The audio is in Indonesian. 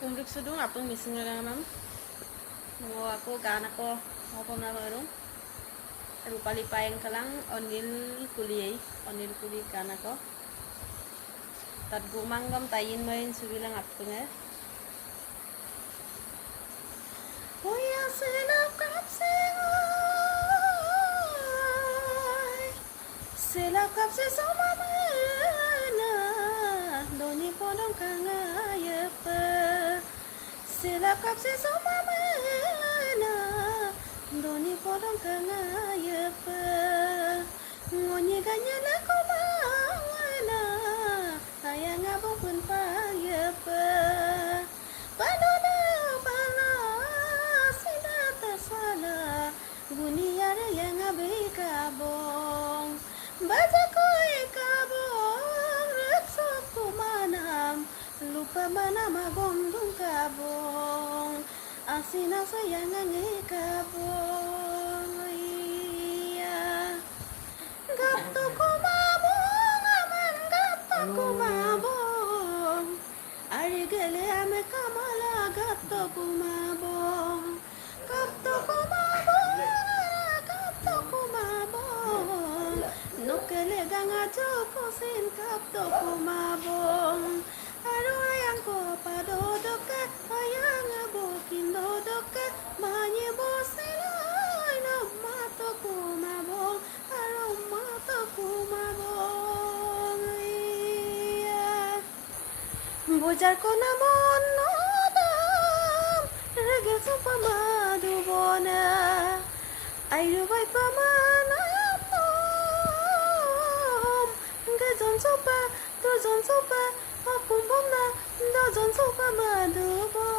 Untuk sudung apung missing lang mam. Ngo ako gan ako ako na marung. Rupali payeng kalang onil kuli gan ako. Tat gumanggam tayin main subilang apung Hoya selap kapse sama mana doni podong kangaya pa selap kapse sama mana doni podong kangaya pa ngonye ganya la komana ayang abong pun paya pa Panoda bala sinata sala Guniara yang abe kabong Baca koe kabong Rekso kumanam Lupa mana magondong kabong Asina sayang ange kabong Iya Gato kumabong Aman gato kumabong Arigele ame kamala gatto kumabong Nukele ganga joko sin kapto kumabong Aro ayang ko padodoke ayang abokin dodoke Manye bosilay na mato kumabong Aro mato kumabong Iya Bojar ko namon nodam Regel sa pamadu bona Ay rubay pamanapom Gajon sopa, dojon sopa Apum bom na, dojon sopa madu bona